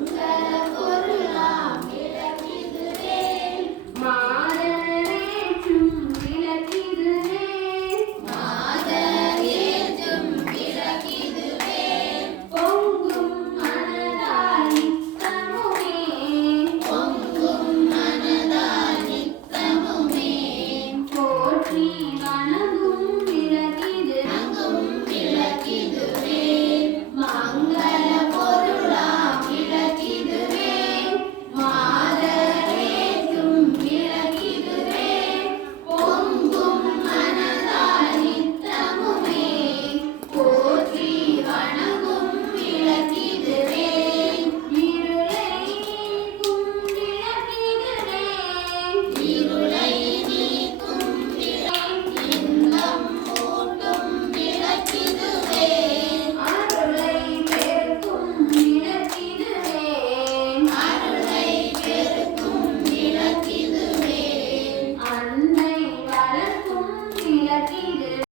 Mangala